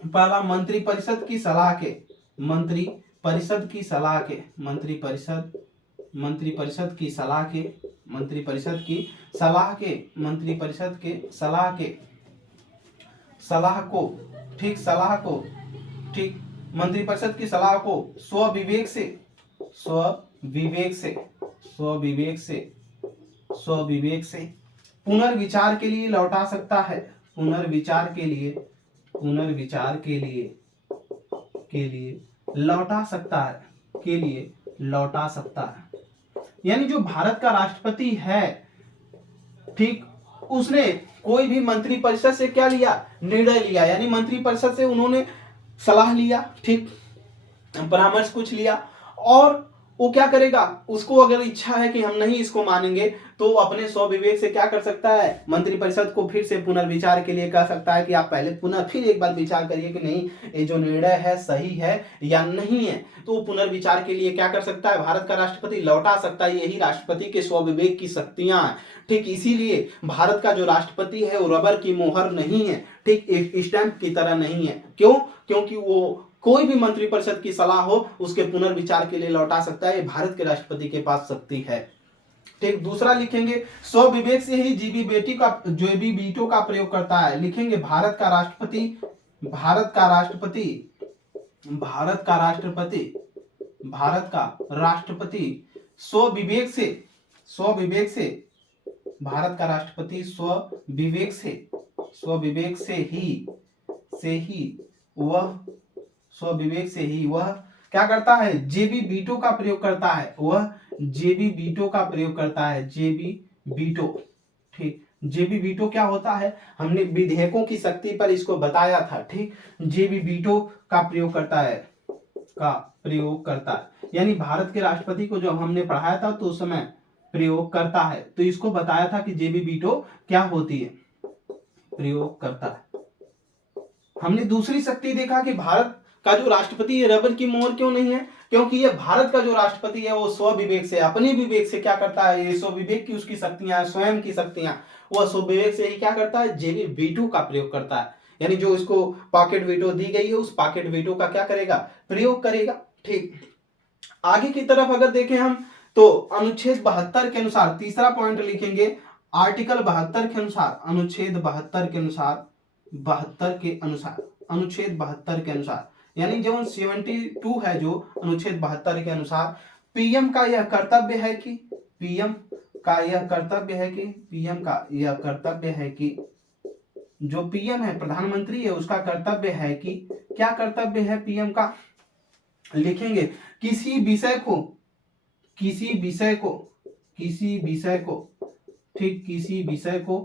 पहला मंत्रिपरिषद की सलाह के, मंत्रिपरिषद की सलाह के, मंत्रिपरिषद की सलाह के, मंत्रिपरिषद की सलाह के, मंत्रिपरिषद के सलाह को, ठीक, सलाह को, ठीक, मंत्रिपरिषद की सलाह को स्वविवेक से पुनर्विचार के लिए लौटा सकता है, पुनर्विचार के लिए लौटा सकता है, यानी जो भारत का राष्ट्रपति है, ठीक, उसने कोई भी मंत्रिपरिषद से क्या लिया, निर्णय लिया, यानी मंत्रिपरिषद से उन्होंने सलाह लिया, ठीक, परामर्श कुछ लिया, और वो क्या करेगा, उसको अगर इच्छा है कि हम नहीं इसको मानेंगे तो अपने स्वविवेक से क्या कर सकता है, मंत्रिपरिषद को फिर से पुनर्विचार के लिए कह सकता है कि आप पहले पुनः फिर एक बार विचार करिए कि नहीं ये जो निर्णय है सही है या नहीं है। तो पुनर्विचार के लिए क्या कर सकता है, भारत का राष्ट्रपति लौटा सकता है। यही राष्ट्रपति के स्वविवेक की शक्तियां हैं, ठीक। इसीलिए भारत का जो राष्ट्रपति है वो रबर की मोहर नहीं है, ठीक, एक स्टैंप की तरह नहीं है। क्यों, क्योंकि वो कोई भी मंत्रिपरिषद की सलाह हो उसके पुनर्विचार के लिए लौटा सकता है, ये भारत के राष्ट्रपति के पास शक्ति है, ठीक। दूसरा लिखेंगे, स्वविवेक से ही जेबी वीटो का प्रयोग करता है। लिखेंगे भारत का राष्ट्रपति स्वविवेक से ही वह क्या करता है, जेबी वीटो का प्रयोग करता है, वह जेबी वीटो का प्रयोग करता है, जेबी वीटो, ठीक। जेबी वीटो क्या होता है, हमने विधेयकों की शक्ति पर इसको बताया था, ठीक। जेबी वीटो का प्रयोग करता है, प्रयोग करता है। यानी भारत के राष्ट्रपति को जब हमने पढ़ाया था तो उस समय प्रयोग करता है, तो इसको बताया था कि जेबी वीटो क्या होती है, प्रयोग करता है। हमने दूसरी शक्ति देखा कि भारत का जो राष्ट्रपति है रबर की मोहर क्यों नहीं है, क्योंकि ये भारत का जो राष्ट्रपति है वो स्वविवेक से, अपने विवेक से क्या करता है, ये स्वविवेक की उसकी शक्तियां, स्वयं की शक्तियां, वह स्वविवेक से ही क्या करता है, जेबी वीटो का प्रयोग करता है। यानी जो इसको पॉकेट वीटो दी गई है उस पॉकेट वीटो का क्या करेगा, प्रयोग करेगा। ठीक, आगे की तरफ अगर देखें हम तो अनुच्छेद 72 के अनुसार तीसरा पॉइंट लिखेंगे, आर्टिकल 72 के अनुसार, अनुच्छेद 72 के अनुसार, 72 के अनुसार, अनुच्छेद 72 के अनुसार, यानी जो 72 है, जो अनुच्छेद 72 के अनुसार पीएम का यह कर्तव्य है कि, पीएम का यह कर्तव्य है कि, पीएम का यह कर्तव्य है कि, जो पीएम है प्रधानमंत्री है उसका कर्तव्य है कि, क्या कर्तव्य है पीएम का, लिखेंगे किसी विषय को, किसी विषय को, किसी विषय को, ठीक, किसी विषय को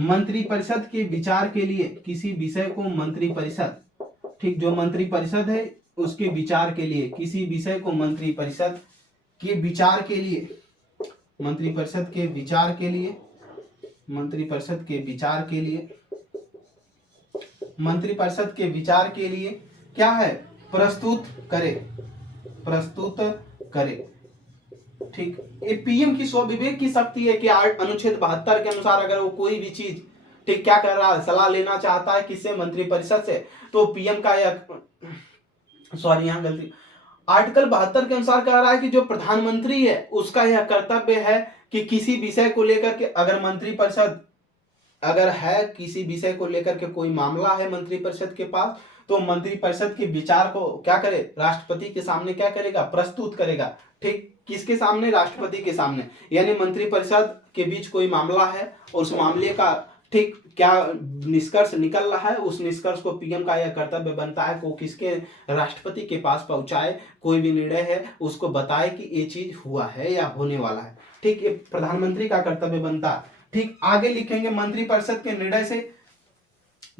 मंत्रिपरिषद के विचार के लिए, किसी विषय को मंत्रिपरिषद, ठीक, जो मंत्रिपरिषद है उसके विचार के लिए, किसी विषय को मंत्रिपरिषद के विचार के लिए, मंत्रिपरिषद के विचार के लिए, मंत्रिपरिषद के विचार के लिए, मंत्रिपरिषद के विचार के लिए क्या है, प्रस्तुत करे, प्रस्तुत करे। ठीक, ये पीएम की स्वविवेक की शक्ति है कि अनुच्छेद 72 के अनुसार अगर वो कोई भी चीज, ठीक, क्या कर रहा है, सलाह लेना चाहता है किससे, मंत्रिपरिषद से, तो पीएम का यह, सॉरी यहाँ गलती, आर्टिकल 72 के अनुसार कह रहा है कि जो प्रधानमंत्री है उसका यह कर्तव्य है कि किसी विषय को लेकर के, अगर मंत्रिपरिषद अगर है, किसी विषय को लेकर के कोई मामला है मंत्रिपरिषद के पास, तो मंत्रिपरिषद के विचार को क्या करे, राष्ट्रपति के सामने क्या करेगा, प्रस्तुत करेगा। ठीक, किसके सामने, राष्ट्रपति के सामने। यानी मंत्रिपरिषद के बीच कोई मामला है और उस मामले का, ठीक, क्या निष्कर्ष निकल रहा है, उस निष्कर्ष को पीएम का यह कर्तव्य बनता है को किसके, राष्ट्रपति के पास पहुंचाए, कोई भी निर्णय है उसको बताए कि ये चीज हुआ है या होने वाला है। ठीक, ये प्रधानमंत्री का कर्तव्य बनता है। ठीक, आगे लिखेंगे मंत्रिपरिषद के निर्णय से,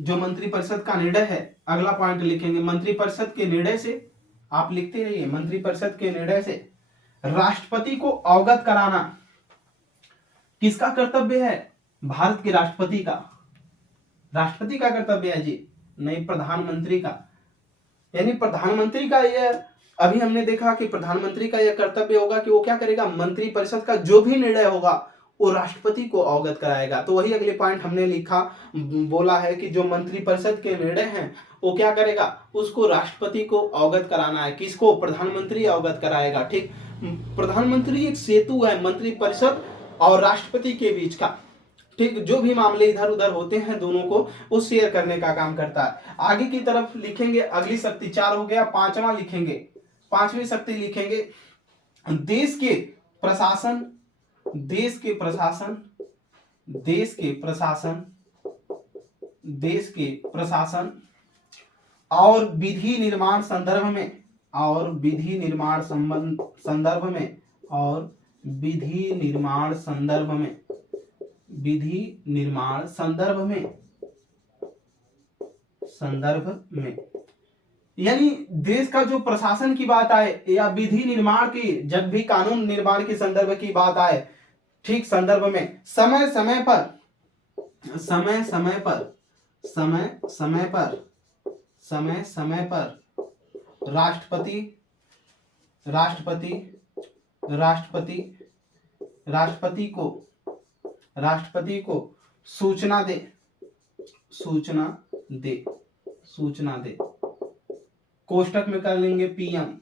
जो मंत्रिपरिषद का निर्णय है, अगला पॉइंट लिखेंगे मंत्रिपरिषद के निर्णय से, आप लिखते रहिए, मंत्रिपरिषद के निर्णय से राष्ट्रपति को अवगत कराना किसका कर्तव्य है, भारत के राष्ट्रपति का, राष्ट्रपति का कर्तव्य है जी, नहीं प्रधानमंत्री का। यानी प्रधानमंत्री का यह, अभी हमने देखा कि प्रधानमंत्री का यह कर्तव्य होगा कि वो क्या करेगा, मंत्रिपरिषद का जो भी निर्णय होगा वो राष्ट्रपति को अवगत कराएगा। तो वही अगले पॉइंट हमने लिखा, बोला है कि जो मंत्रिपरिषद के निर्णय हैं वो क्या करेगा, उसको राष्ट्रपति को अवगत कराना है। किसको, प्रधानमंत्री अवगत कराएगा। ठीक, प्रधानमंत्री एक सेतु है मंत्रिपरिषद और राष्ट्रपति के बीच का। ठीक, जो भी मामले इधर उधर होते हैं दोनों को वो शेयर करने का काम करता है। आगे की तरफ लिखेंगे, अगली शक्ति 4 हो गया, पांचवा लिखेंगे, पांचवी शक्ति लिखेंगे देश के प्रशासन, देश के प्रशासन, देश के प्रशासन, देश के प्रशासन और विधि निर्माण संदर्भ में, और विधि निर्माण संदर्भ में, और विधि निर्माण संदर्भ में, विधि निर्माण संदर्भ में, संदर्भ में, यानी देश का जो प्रशासन की बात आए या विधि निर्माण की, जब भी कानून निर्माण के संदर्भ की बात आए, ठीक, संदर्भ में समय समय पर, समय समय पर, समय समय पर, समय समय पर राष्ट्रपति, राष्ट्रपति, राष्ट्रपति, राष्ट्रपति को, राष्ट्रपति को सूचना दे, सूचना दे, सूचना दे, कोष्टक में कर लेंगे पीएम।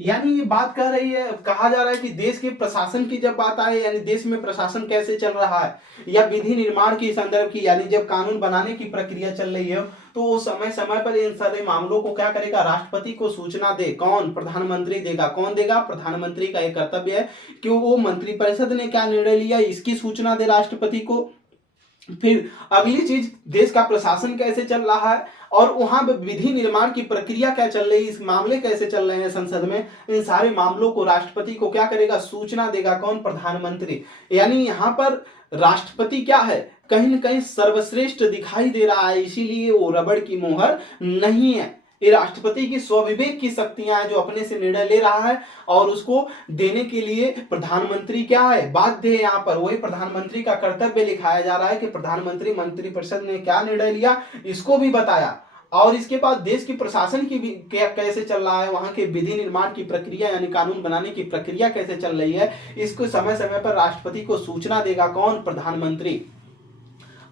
यानी ये बात कह रही है, कहा जा रहा है कि देश के प्रशासन की जब बात आए, यानी देश में प्रशासन कैसे चल रहा है, या विधि निर्माण की संदर्भ की, यानी जब कानून बनाने की प्रक्रिया चल रही है तो वो समय समय पर इन सारे मामलों को क्या करेगा, राष्ट्रपति को सूचना दे। कौन, प्रधानमंत्री देगा। कौन देगा, प्रधानमंत्री का एक कर्तव्य है कि वो मंत्रिपरिषद ने क्या निर्णय लिया इसकी सूचना दे राष्ट्रपति को। फिर अगली चीज, देश का प्रशासन कैसे चल रहा है और वहां विधि निर्माण की प्रक्रिया क्या चल रही है, इस मामले कैसे चल रहे हैं संसद में, इन सारे मामलों को राष्ट्रपति को क्या करेगा, सूचना देगा। कौन, प्रधानमंत्री। यानी यहाँ पर राष्ट्रपति क्या है, कहीं न कहीं सर्वश्रेष्ठ दिखाई दे रहा है, इसीलिए वो रबड़ की मोहर नहीं है। ये राष्ट्रपति की स्वविवेक की शक्तियां हैं जो अपने से निर्णय ले रहा है और उसको देने के लिए प्रधानमंत्री क्या है, बाध्य है। यहाँ पर वही प्रधानमंत्री का कर्तव्य लिखाया जा रहा है कि प्रधानमंत्री मंत्रिपरिषद ने क्या निर्णय लिया इसको भी बताया, और इसके बाद देश की प्रशासन की भी कैसे चल रहा है, वहां के विधि निर्माण की प्रक्रिया यानी कानून बनाने की प्रक्रिया कैसे चल रही है, इसको समय समय पर राष्ट्रपति को सूचना देगा कौन, प्रधानमंत्री।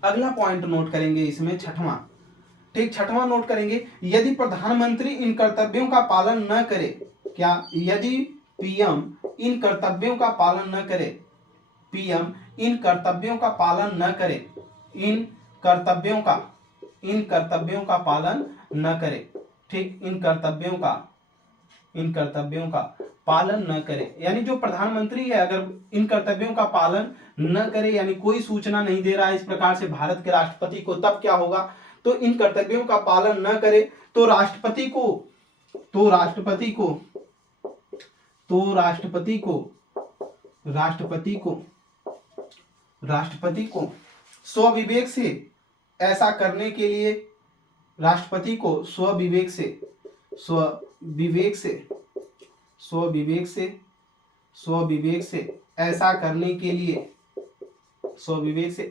अगला पॉइंट नोट करेंगे इसमें छठवां, ठीक, छठवां नोट करेंगे, यदि प्रधानमंत्री इन कर्तव्यों का पालन न करे, क्या, यदि पीएम इन कर्तव्यों का पालन न करे, पीएम इन कर्तव्यों का पालन न करे, इन कर्तव्यों का पालन न करे, ठीक, इन कर्तव्यों का पालन न करे, यानी जो प्रधानमंत्री है अगर इन कर्तव्यों का पालन न करे यानी कोई सूचना नहीं दे रहा है इस प्रकार से भारत के राष्ट्रपति को, तब क्या होगा, तो इन कर्तव्यों का पालन न करे तो राष्ट्रपति को स्वविवेक से ऐसा करने के लिए, राष्ट्रपति को स्वविवेक से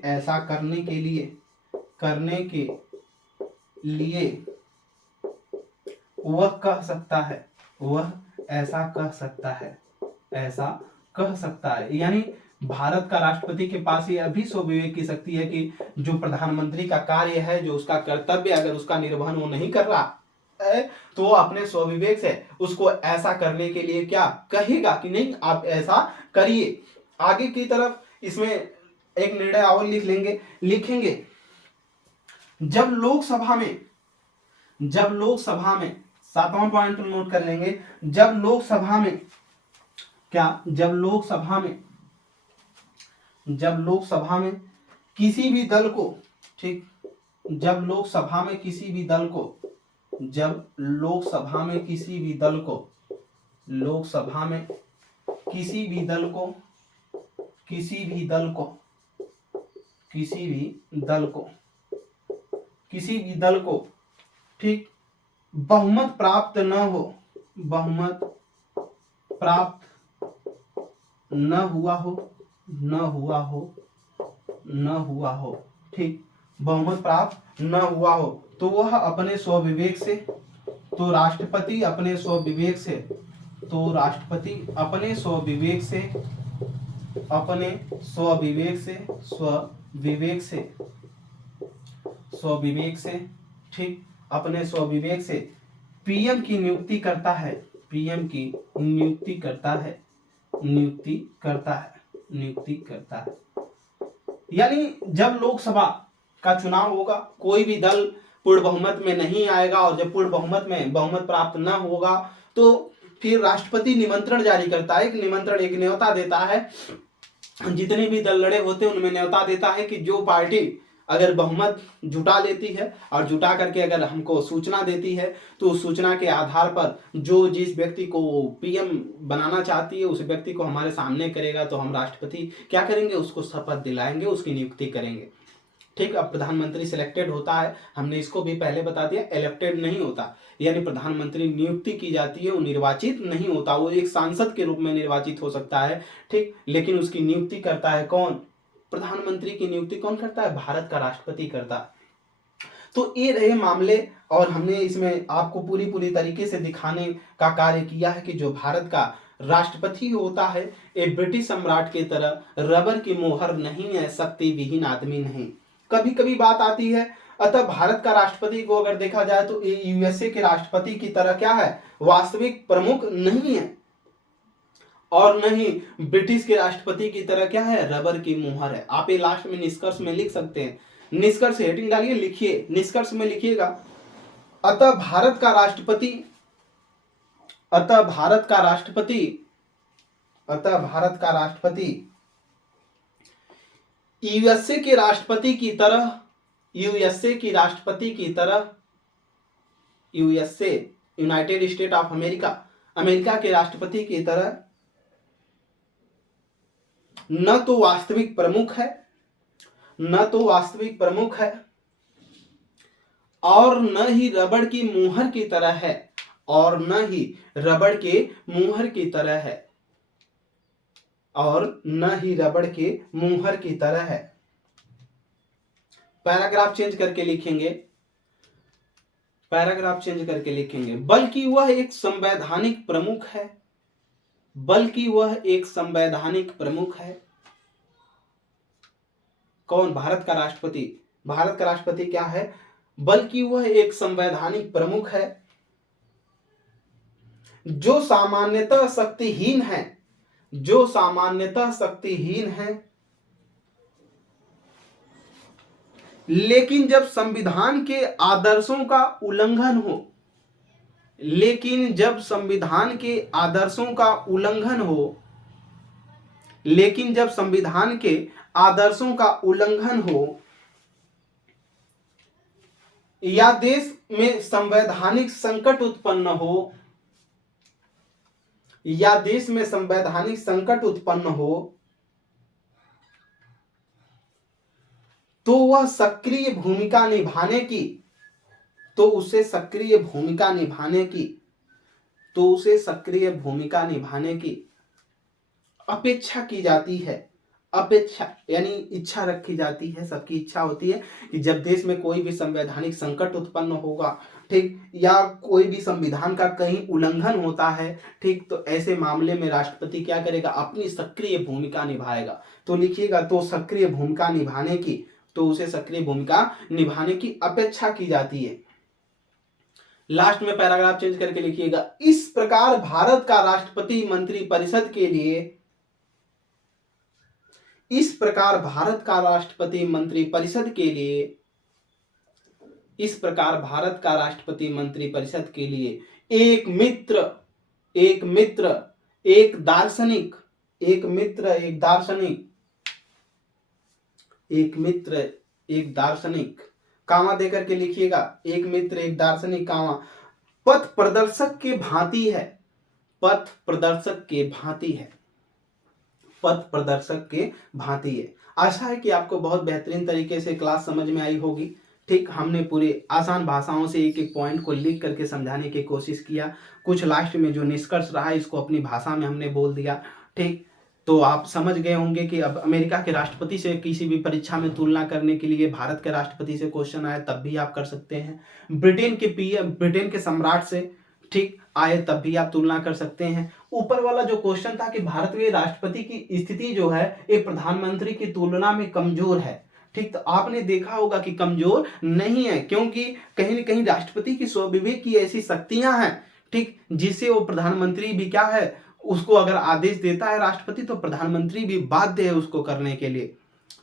ऐसा करने के लिए वह ऐसा कह सकता है, यानी भारत का राष्ट्रपति के पास ये अभी स्वविवेक की शक्ति है कि जो प्रधानमंत्री का कार्य है, जो उसका कर्तव्य, अगर उसका निर्वहन वो नहीं कर रहा है तो वो अपने स्वविवेक से उसको ऐसा करने के लिए क्या कहेगा कि नहीं आप ऐसा करिए। आगे की तरफ इसमें एक निर्णय और लिखेंगे, जब लोकसभा में, सातवां पॉइंट नोट कर लेंगे, जब लोकसभा में किसी भी दल को, ठीक, जब लोकसभा में किसी भी दल को ठीक बहुमत प्राप्त न हुआ हो, ठीक, बहुमत प्राप्त न हुआ हो तो वह अपने स्वविवेक से, तो राष्ट्रपति अपने स्वविवेक से ठीक, अपने स्वविवेक से पीएम की नियुक्ति करता है। यानी जब लोकसभा का चुनाव होगा कोई भी दल पूर्ण बहुमत में नहीं आएगा, और जब पूर्ण बहुमत प्राप्त न होगा तो फिर राष्ट्रपति निमंत्रण जारी करता है, एक न्योता देता है, जितने भी दल लड़े होते हैं उनमें न्योता देता है कि जो पार्टी अगर बहुमत जुटा लेती है और जुटा करके अगर हमको सूचना देती है तो उस सूचना के आधार पर जिस व्यक्ति को पीएम बनाना चाहती है उस व्यक्ति को हमारे सामने करेगा, तो हम राष्ट्रपति क्या करेंगे, उसको शपथ दिलाएंगे, उसकी नियुक्ति करेंगे। ठीक, अब प्रधानमंत्री सिलेक्टेड होता है, हमने इसको भी पहले बता दिया, इलेक्टेड नहीं होता, यानी प्रधानमंत्री नियुक्ति की जाती है, वो निर्वाचित नहीं होता, वो एक सांसद के रूप में निर्वाचित हो सकता है, ठीक, लेकिन उसकी नियुक्ति करता है कौन, प्रधानमंत्री की नियुक्ति कौन करता है, भारत का राष्ट्रपति करता है। तो ये रहे मामले, और हमने इसमें आपको पूरी तरीके से दिखाने का कार्य किया है कि जो भारत का राष्ट्रपति होता है एक ब्रिटिश सम्राट की तरह रबर की मोहर नहीं है, शक्ति विहीन आदमी नहीं। कभी कभी बात आती है, अतः भारत का राष्ट्रपति को अगर देखा जाए तो ये यूएसए के राष्ट्रपति की तरह क्या है, वास्तविक प्रमुख नहीं है, और न ही ब्रिटिश के राष्ट्रपति की तरह क्या है, रबर की मुहर है। आप ये लास्ट में निष्कर्ष में लिख सकते हैं, निष्कर्ष हेडिंग डालिए, लिखिए, निष्कर्ष में लिखिएगा, अतः भारत का राष्ट्रपति यूएसए के राष्ट्रपति की तरह USA United state of America के राष्ट्रपति की तरह न तो वास्तविक प्रमुख है और न ही रबड़ की मुहर की तरह है, और न ही रबड़ के मुहर की तरह है, और न ही रबड़ के मुहर की तरह है। पैराग्राफ चेंज करके लिखेंगे, पैराग्राफ चेंज करके लिखेंगे, बल्कि वह एक संवैधानिक प्रमुख है, बल्कि वह एक संवैधानिक प्रमुख है। कौन? भारत का राष्ट्रपति। भारत का राष्ट्रपति क्या है? बल्कि वह एक संवैधानिक प्रमुख है जो सामान्यतः शक्तिहीन है, जो सामान्यतः शक्तिहीन है, लेकिन जब संविधान के आदर्शों का उल्लंघन हो, लेकिन जब संविधान के आदर्शों का उल्लंघन हो, लेकिन जब संविधान के आदर्शों का उल्लंघन हो, या देश में संवैधानिक संकट उत्पन्न हो, या देश में संवैधानिक संकट उत्पन्न हो, तो वह सक्रिय भूमिका निभाने की, तो उसे सक्रिय भूमिका निभाने की, तो उसे सक्रिय भूमिका निभाने की अपेक्षा की जाती है। अपेक्षा यानी इच्छा रखी जाती है, सबकी इच्छा होती है कि जब देश में कोई भी संवैधानिक संकट उत्पन्न होगा, ठीक, या कोई भी संविधान का कहीं उल्लंघन होता है, ठीक, तो ऐसे मामले में राष्ट्रपति क्या करेगा? अपनी सक्रिय भूमिका निभाएगा। तो लिखिएगा, तो सक्रिय भूमिका निभाने की, तो उसे सक्रिय भूमिका निभाने की अपेक्षा की जाती है। लास्ट में पैराग्राफ चेंज करके लिखिएगा, इस प्रकार भारत का राष्ट्रपति मंत्रिपरिषद के लिए, इस प्रकार भारत का राष्ट्रपति मंत्रिपरिषद के लिए, इस प्रकार भारत का राष्ट्रपति मंत्रिपरिषद के लिए एक मित्र, एक मित्र, एक दार्शनिक, एक मित्र, एक दार्शनिक, एक मित्र, एक दार्शनिक, कामा देकर के लिखिएगा, एक मित्र, एक दार्शनिक, कामा, पथ प्रदर्शक के भांति है, पथ प्रदर्शक के भांति है, पथ प्रदर्शक के भांति है। आशा है कि आपको बहुत बेहतरीन तरीके से क्लास समझ में आई होगी। ठीक, हमने पूरे आसान भाषाओं से एक एक पॉइंट को लिख करके समझाने की कोशिश किया। कुछ लास्ट में जो निष्कर्ष रहा इसको अपनी भाषा में हमने बोल दिया। ठीक, तो आप समझ गए होंगे कि अब अमेरिका के राष्ट्रपति से किसी भी परीक्षा में तुलना करने के लिए भारत के राष्ट्रपति से क्वेश्चन आए तब भी आप कर सकते हैं। ब्रिटेन के पीएम, ब्रिटेन के सम्राट से ठीक आए तब भी आप तुलना कर सकते हैं। ऊपर वाला जो क्वेश्चन था कि भारत में राष्ट्रपति की स्थिति जो है एक प्रधानमंत्री की तुलना में कमजोर है, ठीक, तो आपने देखा होगा कि कमजोर नहीं है, क्योंकि कहीं न कहीं राष्ट्रपति की स्वविवेक की ऐसी शक्तियां हैं, ठीक, जिससे वो प्रधानमंत्री भी क्या है, उसको अगर आदेश देता है राष्ट्रपति तो प्रधानमंत्री भी बाध्य है उसको करने के लिए।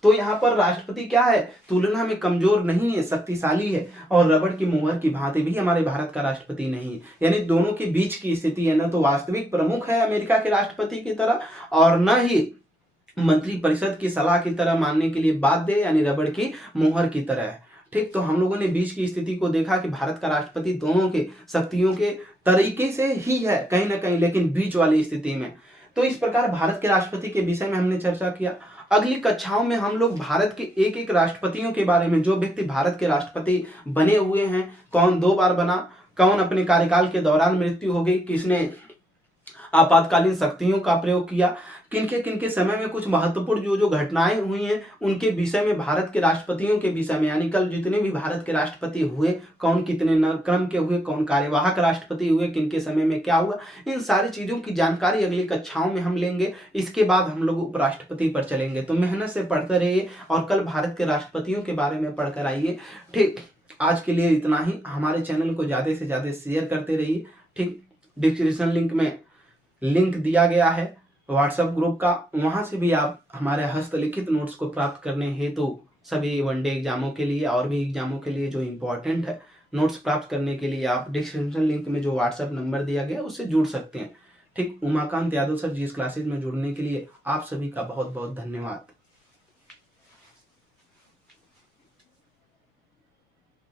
तो यहाँ पर राष्ट्रपति क्या है? तुलना में कमजोर नहीं है, शक्तिशाली है, और रबड़ की मुहर की भांति भी हमारे भारत का राष्ट्रपति नहीं है। यानी दोनों के बीच की स्थिति है, न तो वास्तविक प्रमुख है अमेरिका के राष्ट्रपति की तरह और न ही मंत्रिपरिषद की सलाह की तरह मानने के लिए बाध्य, यानी रबड़ की मुहर की तरह है। ठीक, तो हम लोगों ने बीच की स्थिति को देखा कि भारत का राष्ट्रपति दोनों के शक्तियों के तरीके से ही है कहीं ना कहीं, लेकिन बीच वाली स्थिति में। तो इस प्रकार भारत के राष्ट्रपति के विषय में हमने चर्चा किया। अगली कक्षाओं में हम लोग भारत के एक एक राष्ट्रपतियों के बारे में, जो व्यक्ति भारत के राष्ट्रपति बने हुए हैं, कौन 2 बार बना, कौन अपने कार्यकाल के दौरान मृत्यु हो गई, किसने आपातकालीन शक्तियों का प्रयोग किया, किनके किनके समय में कुछ महत्वपूर्ण जो जो घटनाएं हुई हैं उनके विषय में, भारत के राष्ट्रपतियों के विषय में, यानी कल जितने भी भारत के राष्ट्रपति हुए, कौन कितने क्रम के हुए, कौन कार्यवाहक राष्ट्रपति हुए, किनके समय में क्या हुआ, इन सारी चीज़ों की जानकारी अगली कक्षाओं में हम लेंगे। इसके बाद हम लोग उपराष्ट्रपति पर चलेंगे। तो मेहनत से पढ़ते रहिए और कल भारत के राष्ट्रपतियों के बारे में पढ़कर आइए। ठीक, आज के लिए इतना ही। हमारे चैनल को ज़्यादा से ज़्यादा शेयर करते रहिए। ठीक, डिस्क्रिप्शन लिंक में लिंक दिया गया है व्हाट्सएप ग्रुप का, वहाँ से भी आप हमारे हस्तलिखित नोट्स को प्राप्त करने हेतु सभी वनडे एग्जामों के लिए और भी एग्जामों के लिए जो इम्पोर्टेंट है नोट्स प्राप्त करने के लिए आप डिस्क्रिप्शन लिंक में जो व्हाट्सएप नंबर दिया गया उससे जुड़ सकते हैं। ठीक, उमाकांत यादव सर जी इस क्लासेज में जुड़ने के लिए आप सभी का बहुत बहुत धन्यवाद।